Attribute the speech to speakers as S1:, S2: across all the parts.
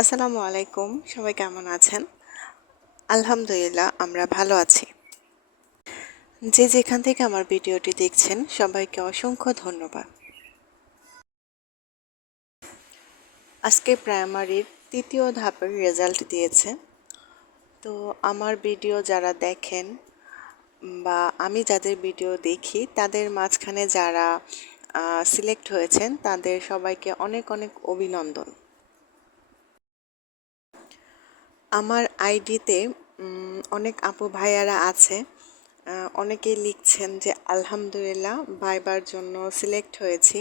S1: আসসালামু আলাইকুম, সবাই কেমন আছেন? আলহামদুলিল্লাহ, আমরা ভালো আছি। যে যেখান থেকে আমার ভিডিওটি দেখছেন, সবাইকে অসংখ্য ধন্যবাদ। আজকে প্রাইমারির তৃতীয় ধাপের রেজাল্ট দিয়েছে। তো আমার ভিডিও যারা দেখেন বা আমি যাদের ভিডিও দেখি, তাদের মাঝখানে যারা সিলেক্ট হয়েছেন, তাদের সবাইকে অনেক অনেক অভিনন্দন। আমার আইডিতে অনেক আপু ভাইয়ারা আছে অনেকেই লিখছেন যে, আলহামদুলিল্লাহ, ভাইবার জন্য সিলেক্ট হয়েছি।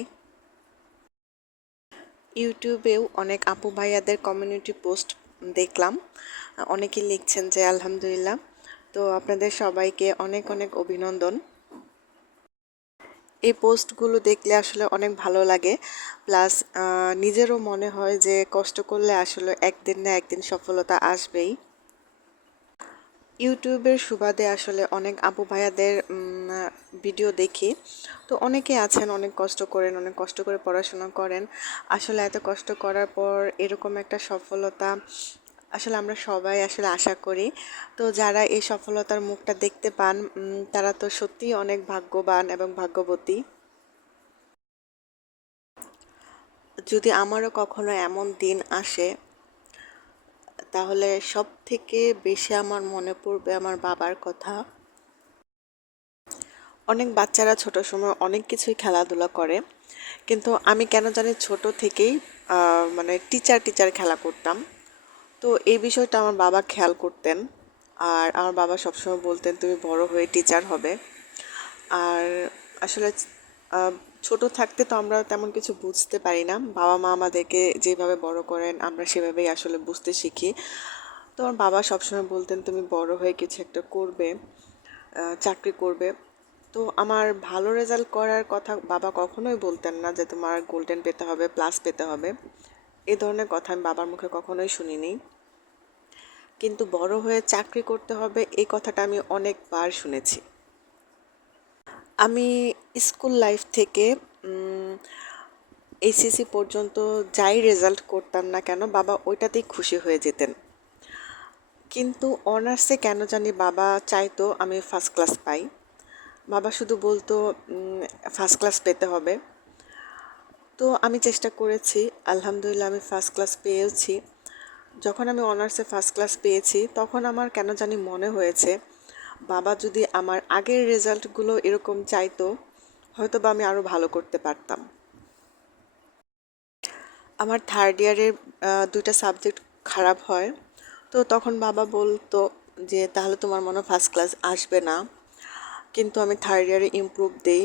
S1: ইউটিউবেও অনেক আপু ভাইয়াদের কমিউনিটি পোস্ট দেখলাম। অনেকেই লিখছেন যে, আলহামদুলিল্লাহ। তো আপনাদের সবাইকে অনেক অনেক অভিনন্দন। এই পোস্টগুলো দেখলে আসলে অনেক ভালো লাগে। প্লাস নিজেরও মনে হয় যে কষ্ট করলে আসলে একদিন না একদিন সফলতা আসবেই। ইউটিউবের সুবাদে আসলে অনেক আপু ভাইয়াদের ভিডিও দেখি। তো অনেকে আছেন, অনেক কষ্ট করেন, অনেক কষ্ট করে পড়াশোনা করেন। আসলে এত কষ্ট করার পর এরকম একটা সফলতা আসলে আমরা সবাই আসলে আশা করি। তো যারা এই সফলতার মুখটা দেখতে পান তারা তো সত্যিই অনেক ভাগ্যবান এবং ভাগ্যবতী। যদি আমারও কখনো এমন দিন আসে, তাহলে সব থেকে বেশি আমার মনে পড়বে আমার বাবার কথা। অনেক বাচ্চারা ছোট সময় অনেক কিছুই খেলাধুলা করে, কিন্তু আমি কেন জানি ছোট থেকেই মানে টিচার টিচার খেলা করতাম। তো এই বিষয়টা আমার বাবা খেয়াল করতেন। আর আমার বাবা সবসময় বলতেন, তুমি বড় হয়ে টিচার হবে। আর আসলে ছোট থাকতে তো আমরা তেমন কিছু বুঝতে পারি না। বাবা মা আমাদেরকে যেভাবে বড় করেন, আমরা সেভাবেই আসলে বুঝতে শিখি। তো আমার বাবা সবসময় বলতেন, তুমি বড় হয়ে কিছু একটা করবে চাকরি করবে। তো আমার ভালো রেজাল্ট করার কথা বাবা কখনোই বলতেন না যে তোমার গোল্ডেন পেতে হবে প্লাস পেতে হবে। এ ধরনের কথা আমি বাবার মুখে কখনোই শুনিনি। কিন্তু বড় হয়ে চাকরি করতে হবে, এই কথাটা আমি অনেকবার শুনেছি। আমি স্কুল লাইফ থেকে এইচএসসি পর্যন্ত যাই রেজাল্ট করতাম না কেন, বাবা ওইটাতেই খুশি হয়ে যেতেন। কিন্তু অনার্সে কেন জানি বাবা চাইতো আমি ফার্স্ট ক্লাস পাই। বাবা শুধু বলতো ফার্স্ট ক্লাস পেতে হবে। তো আমি চেষ্টা করেছি, আলহামদুলিল্লাহ আমি ফার্স্ট ক্লাস পেয়েছি যখন আমি অনার্সে ফার্স্ট ক্লাস পেয়েছি, তখন আমার কেন জানি মনে হয়েছে, বাবা যদি আমার আগের রেজাল্টগুলো এরকম চাইতো হয়তো বা আমি আরও ভালো করতে পারতাম। আমার থার্ড ইয়ারের দুইটা সাবজেক্ট খারাপ হয়, তো তখন বাবা বলতো যে, তাহলে তোমার মনে ফার্স্ট ক্লাস আসবে না। কিন্তু আমি থার্ড ইয়ারে ইমপ্রুভ দেই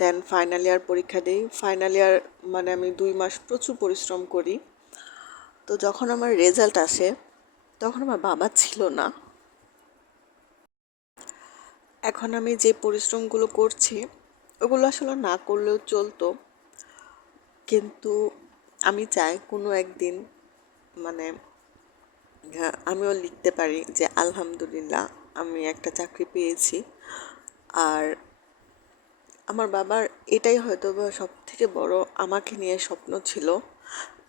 S1: দেন ফাইনাল ইয়ার পরীক্ষা দিই। ফাইনাল ইয়ার মানে আমি দুই মাস প্রচুর পরিশ্রম করি। তো যখন আমার রেজাল্ট আসে, তখন আমার বাবা ছিল না। এখন আমি যে পরিশ্রমগুলো করছি, ওগুলো আসলে না করলেও চলতো। কিন্তু আমি চাই কোনো একদিন মানে আমিও লিখতে পারি যে, আলহামদুলিল্লাহ, আমি একটা চাকরি পেয়েছি। আর আমার বাবার এটাই হয়তো সব থেকে বড় আমাকে নিয়ে স্বপ্ন ছিল।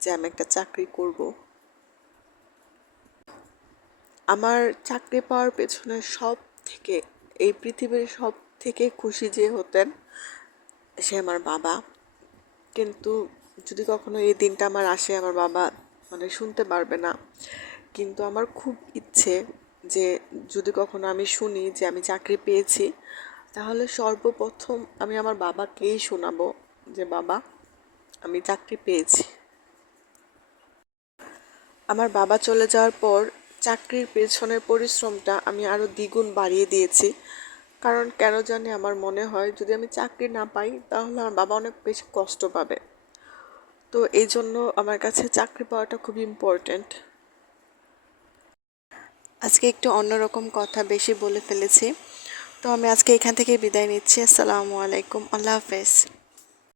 S1: যে আমি একটা চাকরি করব। আমার চাকরি পাওয়ার পেছনে সব থেকে এই পৃথিবীর সব থেকে খুশি যে হতেন, সে আমার বাবা। কিন্তু যদি কখনো এই দিনটা আমার আসে, আমার বাবা মানে শুনতে পারবে না। কিন্তু আমার খুব ইচ্ছে যে যদি কখনো আমি শুনি যে আমি চাকরি পেয়েছি, তাহলে সর্বপ্রথম আমি আমার বাবাকেই শোনাবো যে, বাবা, আমি চাকরি পেয়েছি। আমার বাবা চলে যাওয়ার পর চাকরির পেছনের পরিশ্রমটা আমি আরও দ্বিগুণ বাড়িয়ে দিয়েছি। কারণ কেন জানি আমার মনে হয় যদি আমি চাকরি না পাই, তাহলে আমার বাবা অনেক বেশি কষ্ট পাবে। তো এই জন্য আমার কাছে চাকরি পাওয়াটা খুব ইম্পর্ট্যান্ট আজকে একটু অন্যরকম কথা বেশি বলে ফেলেছি। তো আমি আজকে এখান থেকে বিদায় নিচ্ছি। আসসালামু আলাইকুম। আল্লাহ হাফেজ।